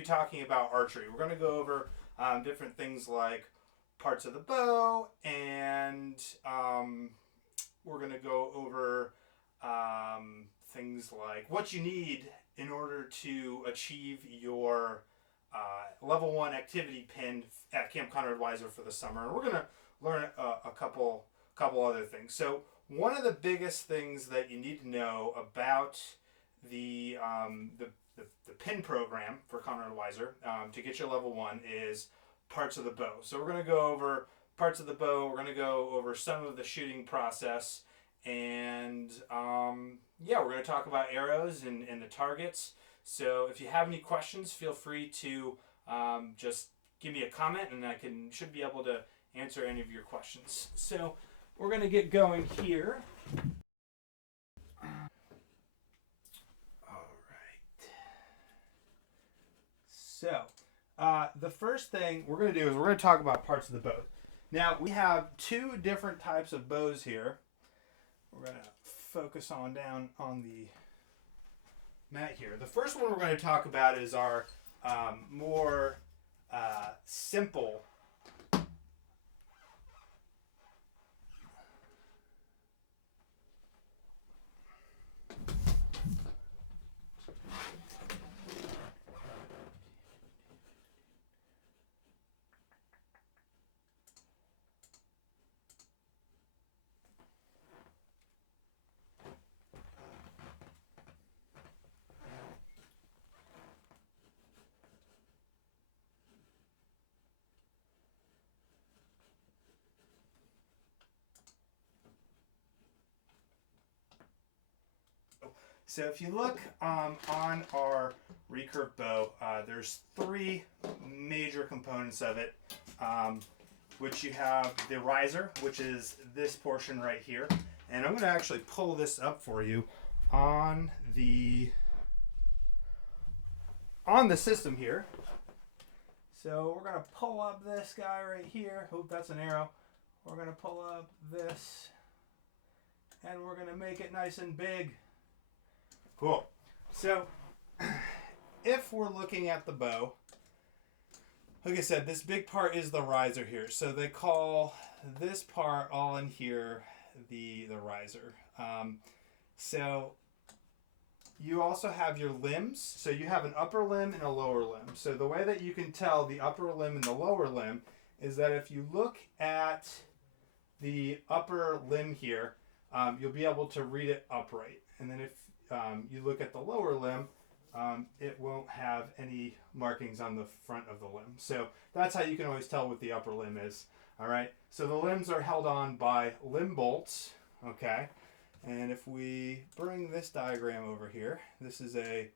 be talking about archery. We're going to go over different things like parts of the bow, and we're going to go over things like what you need in order to achieve your level 1 activity pin at Camp Conrad Weiser for the summer. And we're going to learn a couple other things. So one of the biggest things that you need to know about the pin program for Conrad Weiser to get your level 1 is parts of the bow. So we're going to go over parts of the bow. We're going to go over some of the shooting process, and yeah, we're going to talk about arrows and the targets. So if you have any questions, feel free to just give me a comment, and I should be able to answer any of your questions. So we're going to get going here. All right. So the first thing we're going to do is we're going to talk about parts of the bow. Now, we have two different types of bows here. We're going to focus on down on the mat here. The first one we're going to talk about is our more simple So if you look on our recurve bow, there's three major components of it, which you have the riser, which is this portion right here. And I'm going to actually pull this up for you on the system here. So we're going to pull up this guy right here. Oop, that's an arrow. We're going to pull up this, and we're going to make it nice and big. Cool. So, if we're looking at the bow, like I said, this big part is the riser here. So they call this part all in here the riser. So you also have your limbs. So you have an upper limb and a lower limb. So the way that you can tell the upper limb and the lower limb is that if you look at the upper limb here, you'll be able to read it upright. And then if you look at the lower limb, it won't have any markings on the front of the limb. So that's how you can always tell what the upper limb is. All right. So the limbs are held on by limb bolts. Okay. And if we bring this diagram over here, this is a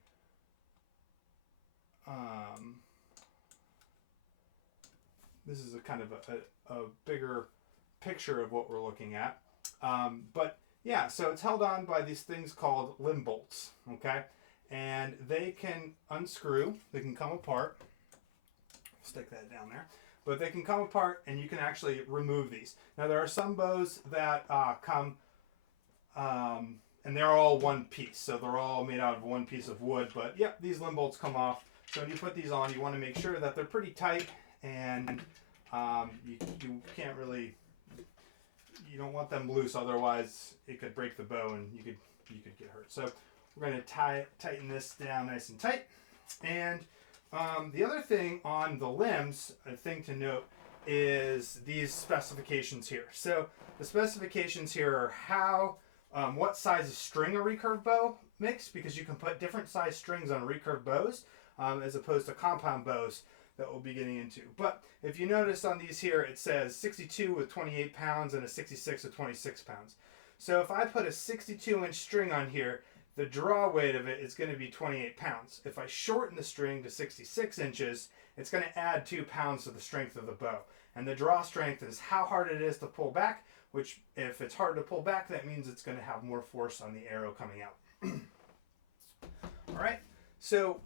kind of a bigger picture of what we're looking at. But yeah, so it's held on by these things called limb bolts, okay? And they can unscrew, they can come apart. Stick that down there. But they can come apart, and you can actually remove these. Now, there are some bows that come, and they're all one piece. So they're all made out of one piece of wood. But yep, these limb bolts come off. So when you put these on, you want to make sure that they're pretty tight, and you can't really... You don't want them loose, otherwise it could break the bow and you could get hurt. So we're going to tighten this down nice and tight. And the other thing on the limbs, a thing to note, is these specifications here. So the specifications here are how, what size of string a recurve bow makes, because you can put different size strings on recurve bows as opposed to compound bows that we'll be getting into. But if you notice on these here, it says 62 with 28 pounds and a 66 with 26 pounds. So if I put a 62-inch string on here, the draw weight of it is going to be 28 pounds. If I shorten the string to 66 inches, it's going to add 2 pounds to the strength of the bow. And the draw strength is how hard it is to pull back, which if it's hard to pull back, that means it's going to have more force on the arrow coming out. All right, so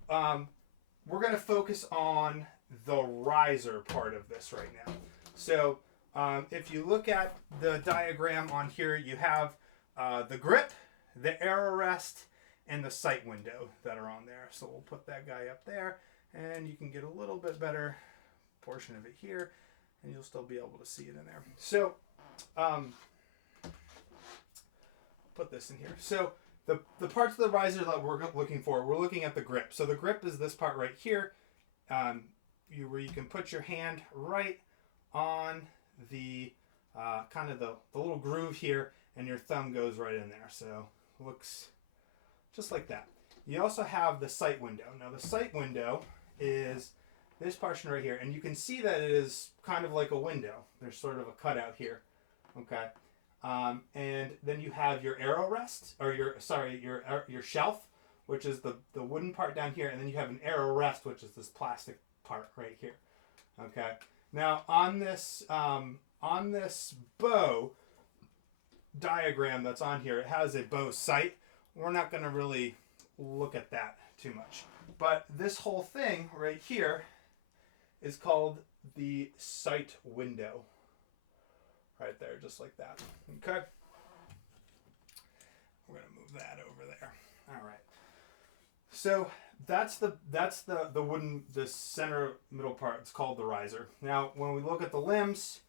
we're going to focus on the riser part of this right now. So if you look at the diagram on here, you have the grip, the arrow rest, and the sight window that are on there. So we'll put that guy up there, and you can get a little bit better portion of it here, and you'll still be able to see it in there. So put this in here. So the parts of the riser that we're looking for, we're looking at the grip. So the grip is this part right here, where you can put your hand right on the kind of the little groove here, and your thumb goes right in there. So it looks just like that. You also have the sight window. Now the sight window is this portion right here, and you can see that it is kind of like a window. There's sort of a cutout here, okay? And then you have your arrow rest, or your shelf, which is the wooden part down here, and then you have an arrow rest, which is this plastic part right here, okay? Now on this bow diagram that's on here, it has a bow sight. We're not going to really look at that too much, but this whole thing right here is called the sight window. Right there, just like that. Okay. We're gonna move that over there. All right. So that's the wooden, the center middle part. It's called the riser. Now, when we look at the limbs,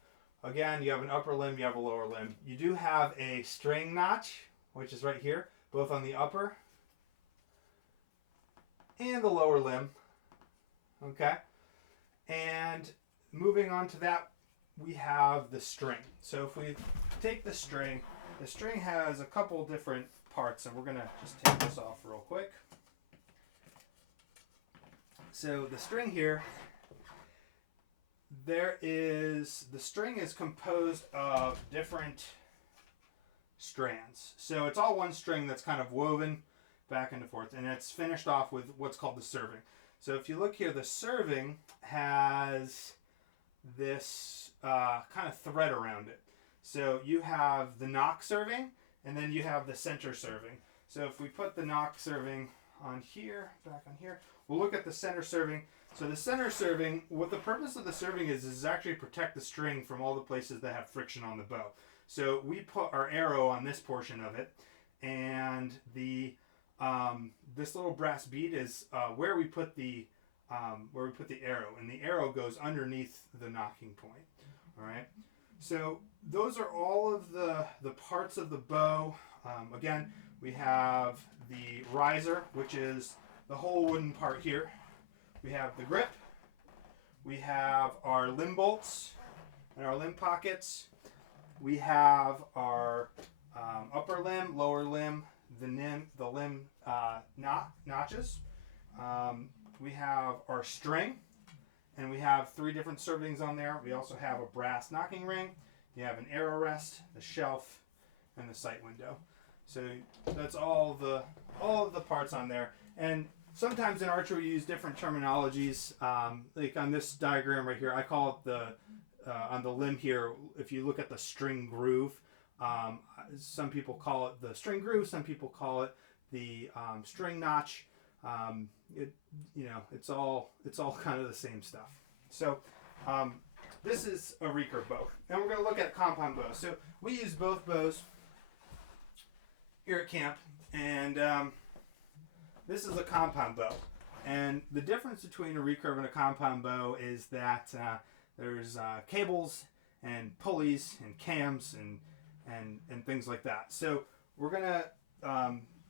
again, you have an upper limb, you have a lower limb. You do have a string notch, which is right here, both on the upper and the lower limb. Okay. And moving on to that, we have the string. So if we take the string has a couple different parts, and we're going to just take this off real quick. So the string here, the string is composed of different strands. So it's all one string that's kind of woven back and forth, and it's finished off with what's called the serving. So if you look here, the serving has this kind of thread around it. So you have the knock serving, and then you have the center serving. So if we put the knock serving on here, back on here, we'll look at the center serving. So the center serving, what the purpose of the serving is actually protect the string from all the places that have friction on the bow. So we put our arrow on this portion of it, and the this little brass bead is where we put the arrow, and the arrow goes underneath the knocking point. All right. So those are all of the parts of the bow. Again, we have the riser, which is the whole wooden part here. We have the grip. We have our limb bolts and our limb pockets. We have our upper limb, lower limb, the limb notches. We have our string, and we have 3 different servings on there. We also have a brass knocking ring. You have an arrow rest, the shelf, and the sight window. So that's all of the parts on there. And sometimes in archery we use different terminologies. Like on this diagram right here, I call it on the limb here, if you look at the string groove, some people call it the string groove, some people call it the string notch. It's all kind of the same stuff. So this is a recurve bow, and we're going to look at compound bows. So we use both bows here at camp, and this is a compound bow. And the difference between a recurve and a compound bow is that there's cables and pulleys and cams and things like that. So we're going to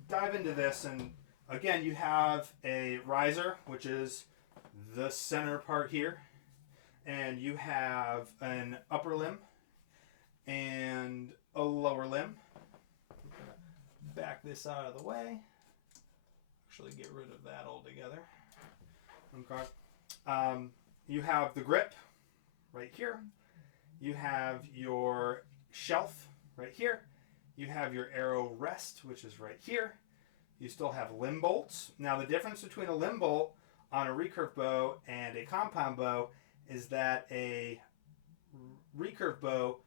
dive into this, and again, you have a riser, which is the center part here, and you have an upper limb and a lower limb. I'm going to back this out of the way. Actually get rid of that altogether. Okay. You have the grip right here. You have your shelf right here. You have your arrow rest, which is right here. You still have limb bolts. Now the difference between a limb bolt on a recurve bow and a compound bow is that a recurve bow,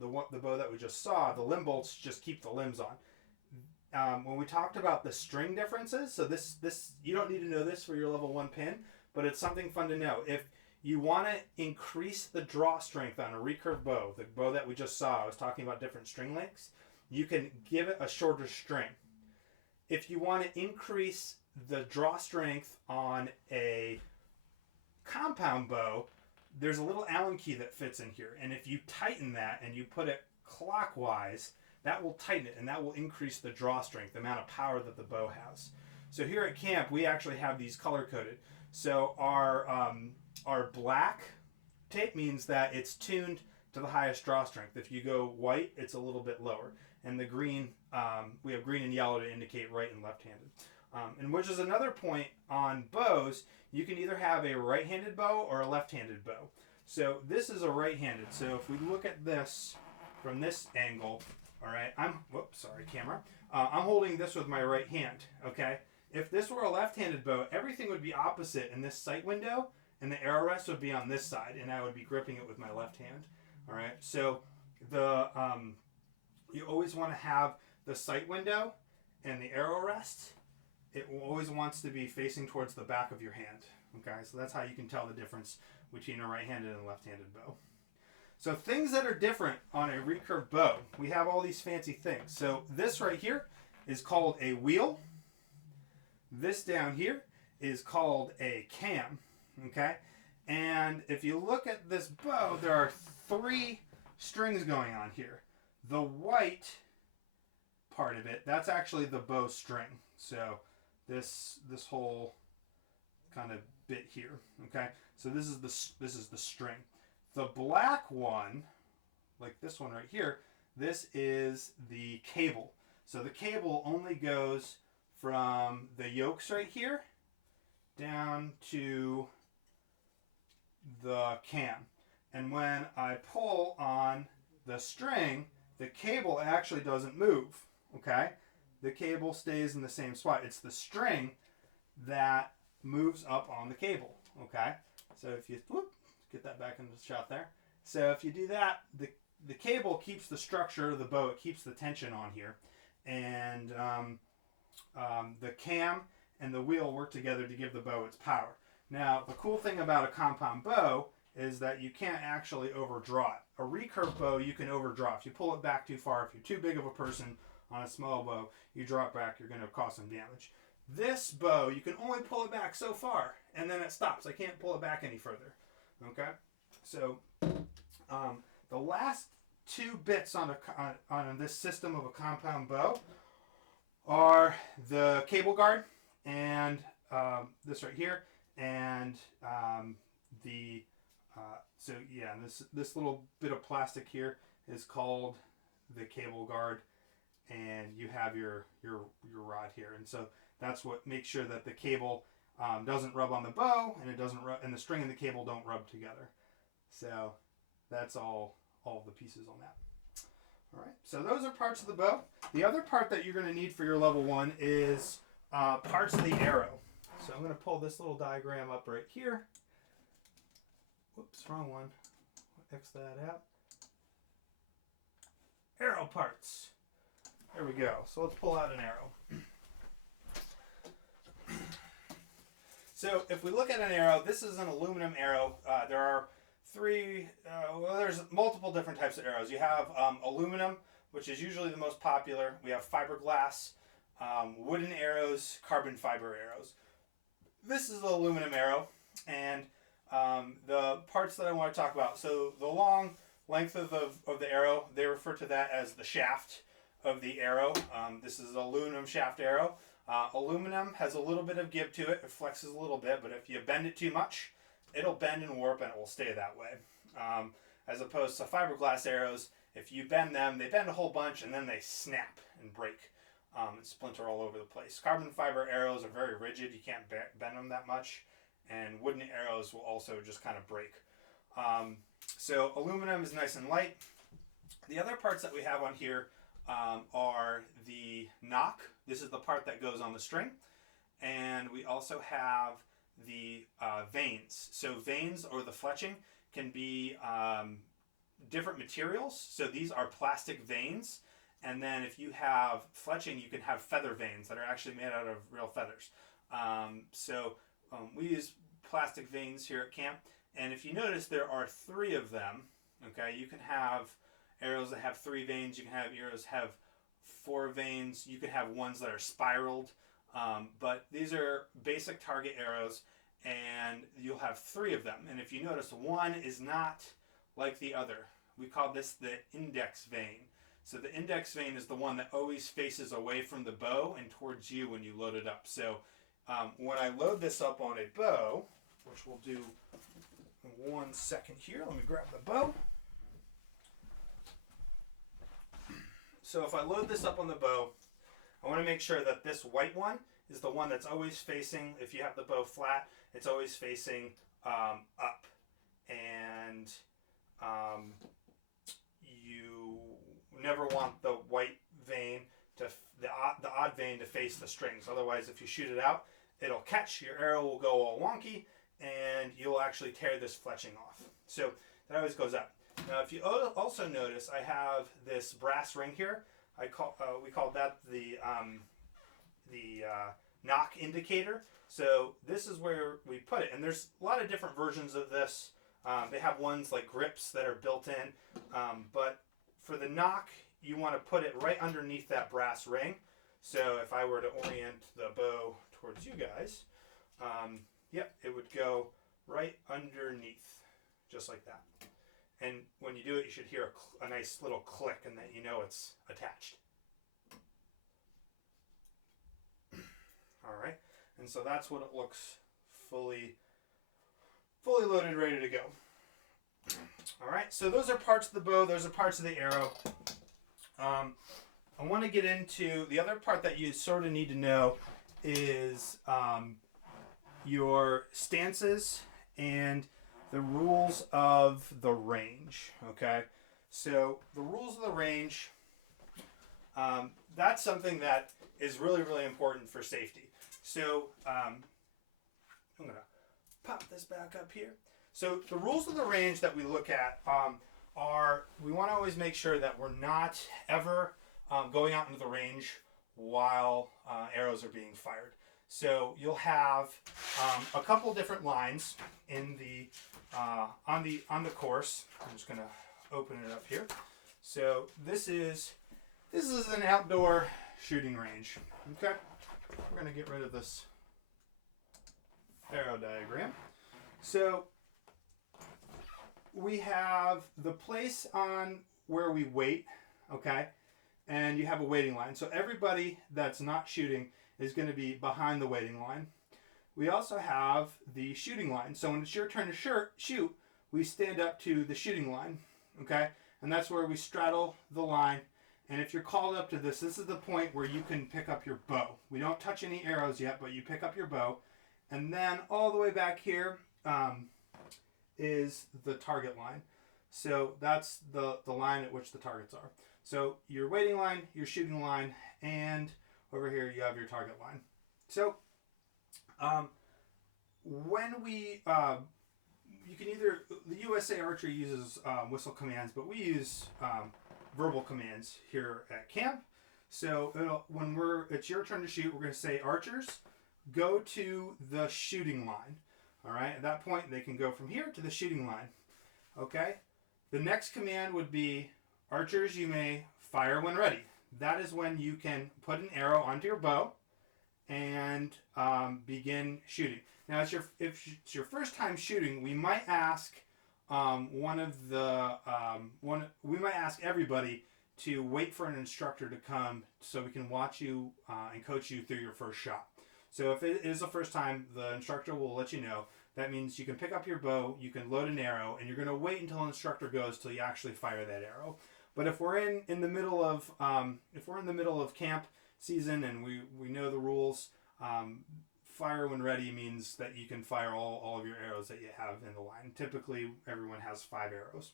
the bow that we just saw, the limb bolts just keep the limbs on. When we talked about the string differences, so this you don't need to know this for your level 1 pin, but it's something fun to know. If you want to increase the draw strength on a recurve bow, the bow that we just saw, I was talking about different string lengths, you can give it a shorter string. If you want to increase the draw strength on a compound bow, there's a little Allen key that fits in here. And if you tighten that and you put it clockwise, that will tighten it and that will increase the draw strength, the amount of power that the bow has. So here at camp, we actually have these color coded. So our black tape means that it's tuned to the highest draw strength. If you go white, it's a little bit lower. And the green, we have green and yellow to indicate right and left-handed. And which is another point on bows, you can either have a right-handed bow or a left-handed bow. So this is a right-handed. So if we look at this from this angle, all right, camera. I'm holding this with my right hand, okay? If this were a left-handed bow, everything would be opposite in this sight window, and the arrow rest would be on this side, and I would be gripping it with my left hand, all right? So you always want to have the sight window and the arrow rest. It always wants to be facing towards the back of your hand, okay? So that's how you can tell the difference between a right-handed and left-handed bow. So things that are different on a recurve bow, we have all these fancy things. So this right here is called a wheel. This down here is called a cam, okay? And if you look at this bow, there are 3 strings going on here. The white part of it, that's actually the bow string. So this whole kind of bit here, okay? So this is the string. The black one, like this one right here, this is the cable. So the cable only goes from the yokes right here down to the cam. And when I pull on the string, the cable actually doesn't move, okay? The cable stays in the same spot. It's the string that moves up on the cable, okay? So if you get that back into the shot there. So if you do that, the cable keeps the structure of the bow. It keeps the tension on here. And the cam and the wheel work together to give the bow its power. Now, the cool thing about a compound bow is that you can't actually overdraw it. A recurve bow, you can overdraw. If you pull it back too far, if you're too big of a person on a small bow, you draw it back, you're going to cause some damage. This bow, you can only pull it back so far, and then it stops. I can't pull it back any further. Okay? So, the last 2 bits on this system of a compound bow are the cable guard and this right here, and this little bit of plastic here is called the cable guard, and you have your rod here, and so that's what makes sure that the cable doesn't rub on the bow, and it doesn't rub, and the string and the cable don't rub together. So that's all the pieces on that. All right, so those are parts of the bow. The other part that you're going to need for your level 1 is parts of the arrow. So I'm going to pull this little diagram up right here. Whoops, wrong one. X that out. Arrow parts. There we go. So let's pull out an arrow. So if we look at an arrow, this is an aluminum arrow. There are there's multiple different types of arrows. You have aluminum, which is usually the most popular. We have fiberglass, wooden arrows, carbon fiber arrows. This is the aluminum arrow, and the parts that I want to talk about. So the long length of the arrow, they refer to that as the shaft of the arrow. This is an aluminum shaft arrow. Aluminum has a little bit of give to it. It flexes a little bit, but if you bend it too much, it'll bend and warp and it will stay that way. As opposed to fiberglass arrows, if you bend them, they bend a whole bunch and then they snap and break and splinter all over the place. Carbon fiber arrows are very rigid. You can't bend them that much. And wooden arrows will also just kind of break. So aluminum is nice and light. The other parts that we have on here are the knock. This is the part that goes on the string. And we also have the vanes. So vanes, or the fletching, can be different materials. So these are plastic vanes. And then if you have fletching, you can have feather vanes that are actually made out of real feathers. We use plastic vanes here at camp. And if you notice, there are 3 of them. Okay, you can have arrows that have 3 vanes. You can have arrows that have 4 vanes. You can have ones that are spiraled. But these are basic target arrows, and you'll have 3 of them. And if you notice, one is not like the other. We call this the index vein. So the index vein is the one that always faces away from the bow and towards you when you load it up. So when I load this up on a bow, which we'll do in 1 second here. Let me grab the bow. So if I load this up on the bow, I want to make sure that this white one is the one that's always facing, if you have the bow flat, it's always facing up. And you never want the white vein to, the odd vein to face the strings. Otherwise, if you shoot it out, it'll catch, your arrow will go all wonky, and you'll actually tear this fletching off. So that always goes up. Now, if you also notice, I have this brass ring here. We call that the knock indicator. So this is where we put it, and there's a lot of different versions of this. They have ones like grips that are built in, but for the knock, you want to put it right underneath that brass ring. So if I were to orient the bow towards you guys, yep, it would go right underneath, just like that. And when you do it, you should hear a nice little click, and that you know it's attached. All right, and so that's what it looks fully loaded, ready to go. All right, so those are parts of the bow. Those are parts of the arrow. I want to get into the other part that you sort of need to know is your stances and the rules of the range. Okay, so the rules of the range, that's something that is really, really important for safety. So I'm going to pop this back up here. So the rules of the range that we look at are, we want to always make sure that we're not ever going out into the range while arrows are being fired. So you'll have a couple different lines in the on the course. I'm just going to open it up here. So this is an outdoor shooting range. Okay, we're going to get rid of this arrow diagram. So we have the place on where we wait, okay, and you have a waiting line. So everybody that's not shooting is going to be behind the waiting line. We also have the shooting line. So when it's your turn to shoot, we stand up to the shooting line, okay, and that's where we straddle the line. And if you're called up to this, this is the point where you can pick up your bow. We don't touch any arrows yet, but you pick up your bow. And then all the way back here is the target line. So that's the line at which the targets are. So your waiting line, your shooting line, and over here you have your target line. So when we, you can either, the USA Archery uses whistle commands, but we use verbal commands here at camp. So when it's your turn to shoot, we're going to say, archers, go to the shooting line. All right, at that point, they can go from here to the shooting line. Okay, the next command would be, archers, you may fire when ready. That is when you can put an arrow onto your bow and begin shooting. Now, if it's your first time shooting, we might ask we might ask everybody to wait for an instructor to come so we can watch you and coach you through your first shot. So if it is the first time, the instructor will let you know. That means you can pick up your bow, you can load an arrow, and you're going to wait until an instructor goes till you actually fire that arrow. But if we're in the middle of camp season and we know the rules, fire when ready means that you can fire all of your arrows that you have in the line. Typically, everyone has 5 arrows.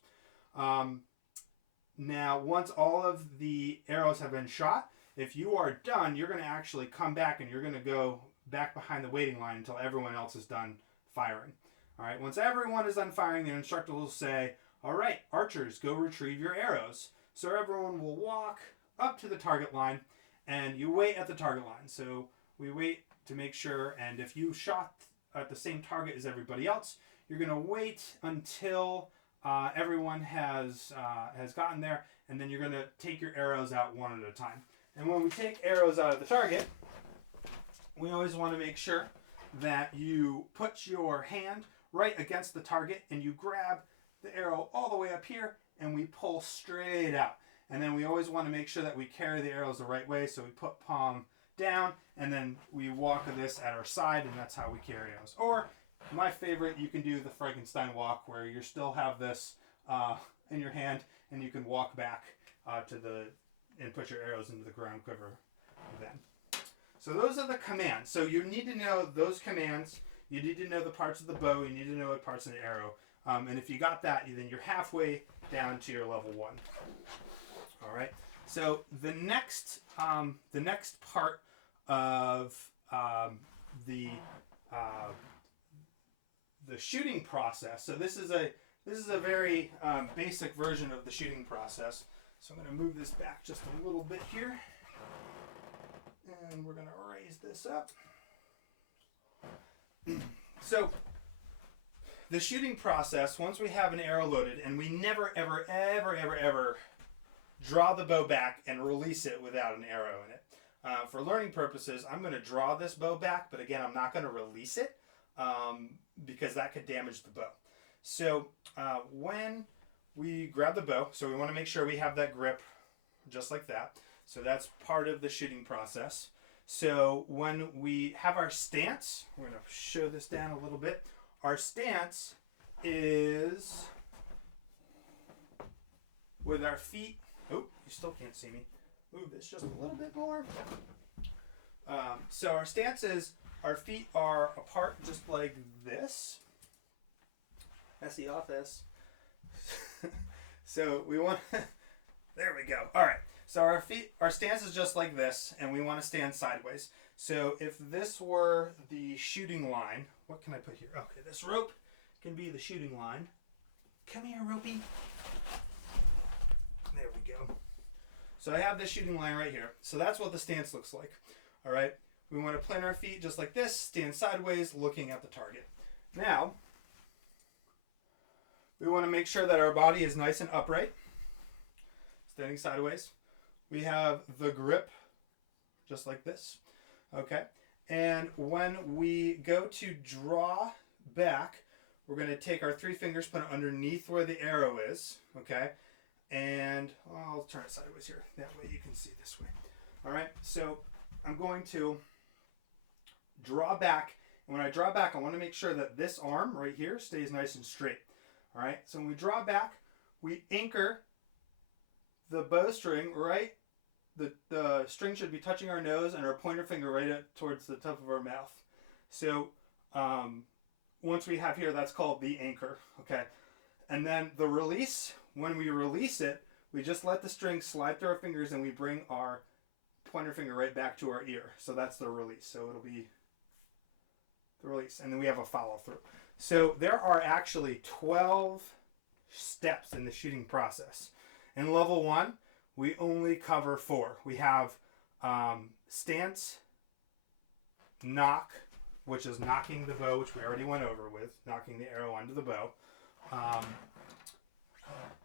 Now, once all of the arrows have been shot, if you are done, you're going to actually come back and you're going to go back behind the waiting line until everyone else is done firing. All right, once everyone is done firing, the instructor will say, all right, archers, go retrieve your arrows. So everyone will walk up to the target line and you wait at the target line. So we wait to make sure, and if you shot at the same target as everybody else, you're going to wait until everyone has gotten there, and then you're going to take your arrows out one at a time. And when we take arrows out of the target, we always want to make sure that you put your hand right against the target and you grab the arrow all the way up here and we pull straight out. And then we always want to make sure that we carry the arrows the right way, so we put palm down and then we walk this at our side, and that's how we carry arrows. Or my favorite, you can do the Frankenstein walk, where you still have this in your hand and you can walk back and put your arrows into the ground quiver then. So those are the commands. So you need to know those commands. You need to know the parts of the bow. You need to know what parts of the arrow. And if you got that, then you're halfway down to your level 1. All right. So the next part of the shooting process. So this is a very basic version of the shooting process. So I'm going to move this back just a little bit here, and we're going to raise this up. So the shooting process, once we have an arrow loaded, and we never, ever, ever, ever, ever draw the bow back and release it without an arrow in it. For learning purposes, I'm going to draw this bow back, but again, I'm not going to release it because that could damage the bow. So when we grab the bow, so we want to make sure we have that grip just like that. So that's part of the shooting process. So when we have our stance, we're going to show this down a little bit. Our stance is with our feet. Oh, you still can't see me. Move this just a little bit more. So our stance is our feet are apart just like this. That's the office. So we want there we go. All right. So our stance is just like this, and we want to stand sideways. So if this were the shooting line, what can I put here? Okay, this rope can be the shooting line. Come here, ropey. There we go. So I have this shooting line right here. So that's what the stance looks like. All right. We want to plant our feet just like this, stand sideways, looking at the target. Now, we want to make sure that our body is nice and upright, standing sideways. We have the grip just like this. Okay. And when we go to draw back, we're going to take our 3 fingers, put it underneath where the arrow is. Okay. And I'll turn it sideways here. That way you can see this way. All right. So I'm going to draw back. And when I draw back, I want to make sure that this arm right here stays nice and straight. All right. So when we draw back, we anchor the bowstring right. The string should be touching our nose and our pointer finger right towards the top of our mouth. So once we have here, that's called the anchor. Okay. And then the release, when we release it, we just let the string slide through our fingers and we bring our pointer finger right back to our ear. So that's the release. So it'll be the release. And then we have a follow through. So there are actually 12 steps in the shooting process. In level 1, we only cover 4. We have stance, knock, which is knocking the bow, which we already went over with, knocking the arrow onto the bow.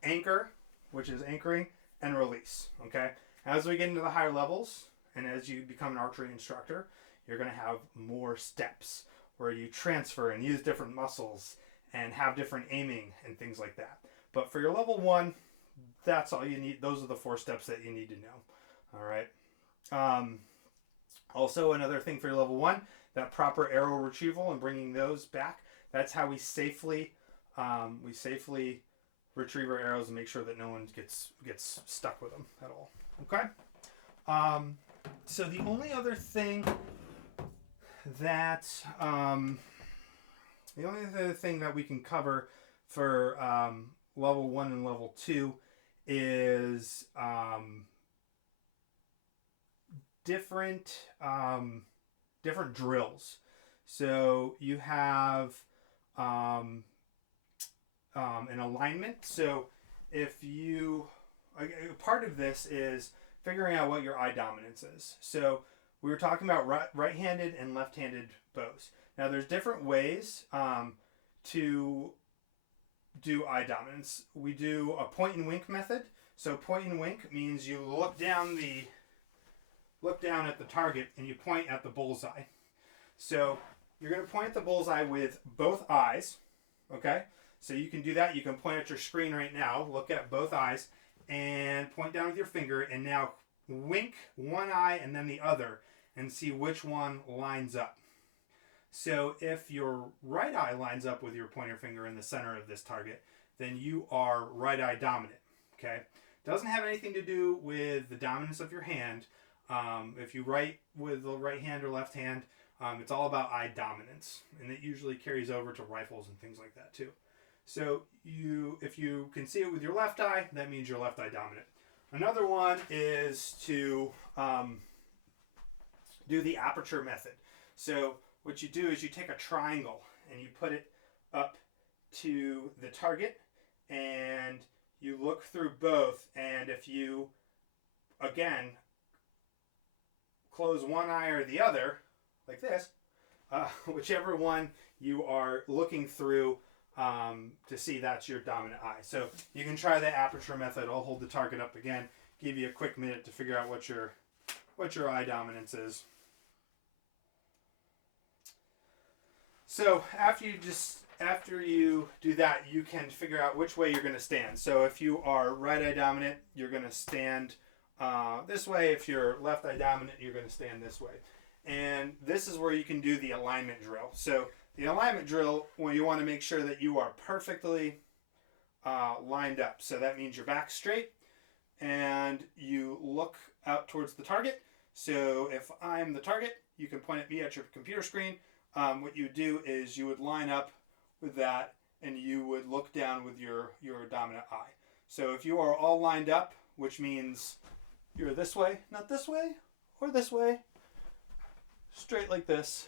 Anchor, which is anchoring, and release. Okay. As we get into the higher levels, and as you become an archery instructor, you're going to have more steps where you transfer and use different muscles and have different aiming and things like that. But for your level 1, that's all you need. Those are the 4 steps that you need to know. All right. Also, another thing for your level 1, that proper arrow retrieval and bringing those back. That's how we safely retrieve our arrows and make sure that no one gets stuck with them at all. Okay. So the only other thing that we can cover for level 1 and level 2 is different drills. So you have an alignment. So if you part of this is figuring out what your eye dominance is. So we were talking about right-handed and left-handed bows. Now there's different ways to do eye dominance. We do a point and wink method. So point and wink means you look down at the target and you point at the bullseye. So you're going to point at the bullseye with both eyes, okay? So you can do that. You can point at your screen right now, look at both eyes, and point down with your finger, and now wink one eye and then the other, and see which one lines up. So if your right eye lines up with your pointer finger in the center of this target, then you are right eye dominant, okay? Doesn't have anything to do with the dominance of your hand. If you write with the right hand or left hand, it's all about eye dominance, and it usually carries over to rifles and things like that too. So if you can see it with your left eye, that means you're left eye dominant. Another one is to do the aperture method. So what you do is you take a triangle and you put it up to the target, and you look through both, and if you, again, close one eye or the other, like this, whichever one you are looking through to see, that's your dominant eye. So you can try the aperture method. I'll hold the target up again, give you a quick minute to figure out what your eye dominance is. So after you do that, you can figure out which way you're going to stand. So if you are right eye dominant, you're going to stand this way. If you're left eye dominant, you're going to stand this way. And this is where you can do the alignment drill. So the alignment drill, well, you want to make sure that you are perfectly lined up. So that means your back's straight and you look out towards the target. So if I'm the target, you can point at me at your computer screen. What you do is you would line up with that, and you would look down with your dominant eye. So if you are all lined up, which means you're this way, not this way, or this way, straight like this,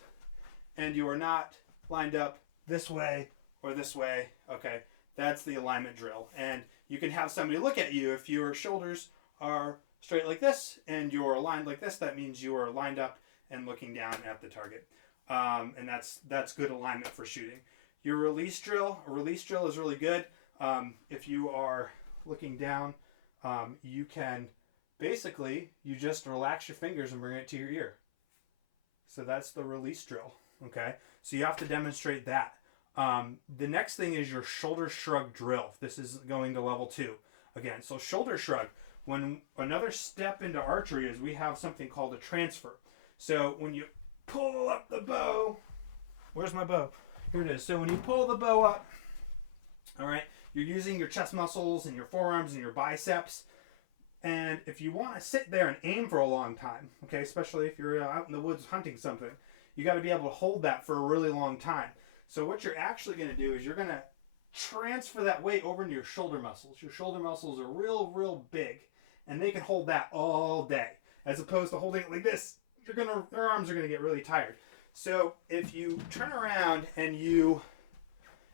and you are not lined up this way or this way, okay, that's the alignment drill. And you can have somebody look at you. If your shoulders are straight like this and you're aligned like this, that means you are lined up and looking down at the target. And that's good alignment for shooting. Your release drill is really good. If you are looking down, you can basically, you just relax your fingers and bring it to your ear. So that's the release drill, okay? So you have to demonstrate that. The next thing is your shoulder shrug drill. This is going to level 2. Again, so shoulder shrug. When another step into archery is we have something called a transfer. So when you pull up the bow, where's my bow? Here it is. So when you pull the bow up, all right, you're using your chest muscles and your forearms and your biceps. And if you want to sit there and aim for a long time, okay, especially if you're out in the woods hunting something, you got to be able to hold that for a really long time. So what you're actually going to do is you're going to transfer that weight over into your shoulder muscles. Your shoulder muscles are real, real big, and they can hold that all day, as opposed to holding it like this. Your arms are going to get really tired. So if you turn around and you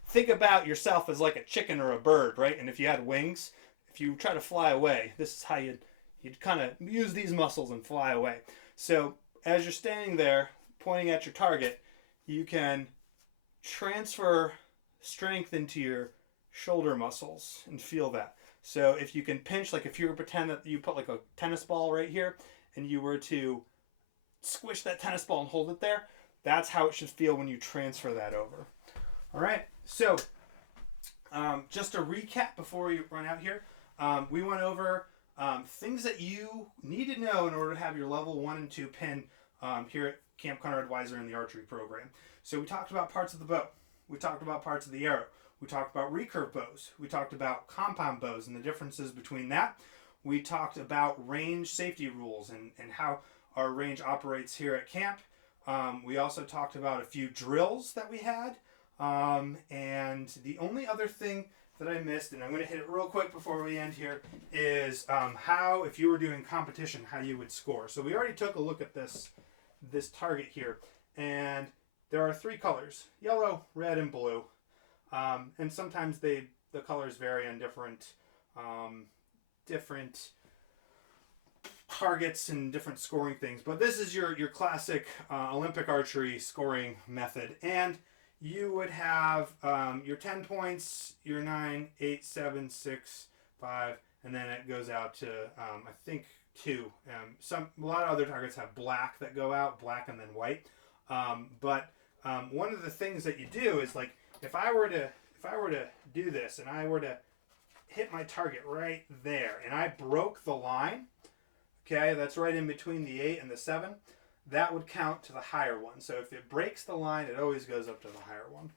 think about yourself as like a chicken or a bird, right? And if you had wings, if you try to fly away, this is how you'd kind of use these muscles and fly away. So as you're standing there pointing at your target, you can transfer strength into your shoulder muscles and feel that. So if you can pinch, like if you were to pretend that you put like a tennis ball right here and you were to squish that tennis ball and hold it there, that's how it should feel when you transfer that over. All right, so just to recap before we run out here, we went over things that you need to know in order to have your level 1 and 2 pin here at Camp Conrad Weiser in the archery program. So we talked about parts of the bow. We talked about parts of the arrow. We talked about recurve bows. We talked about compound bows and the differences between that. We talked about range safety rules and how our range operates here at camp. We also talked about a few drills that we had. And the only other thing that I missed, and I'm going to hit it real quick before we end here, is how, if you were doing competition, how you would score. So we already took a look at this target here, and there are 3 colors: yellow, red, and blue. And sometimes the colors vary on different targets and different scoring things. But this is your classic Olympic archery scoring method. And you would have your 10 points, your 9, 8, 7, 6, 5, and then it goes out to, I think, 2. A lot of other targets have black that go out, black and then white. But one of the things that you do is, like, if I were to do this and I were to hit my target right there and I broke the line, okay, that's right in between the 8 and the 7, that would count to the higher one. So if it breaks the line, it always goes up to the higher one.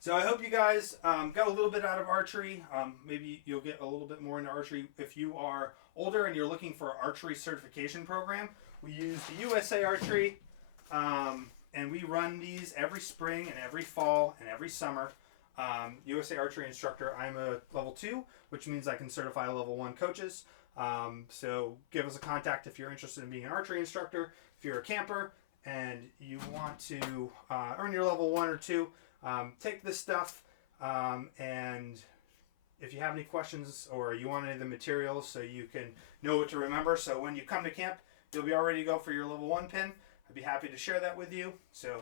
So I hope you guys got a little bit out of archery. Maybe you'll get a little bit more into archery. If you are older and you're looking for an archery certification program, we use the USA Archery, and we run these every spring and every fall and every summer. USA Archery instructor. I'm a level 2, which means I can certify level 1 coaches. So give us a contact if you're interested in being an archery instructor. If you're a camper and you want to earn your level 1 or 2, take this stuff, and if you have any questions or you want any of the materials so you can know what to remember, so when you come to camp, you'll be all ready to go for your level 1 pin. I'd be happy to share that with you. So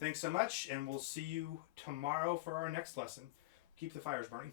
thanks so much, and we'll see you tomorrow for our next lesson. Keep the fires burning.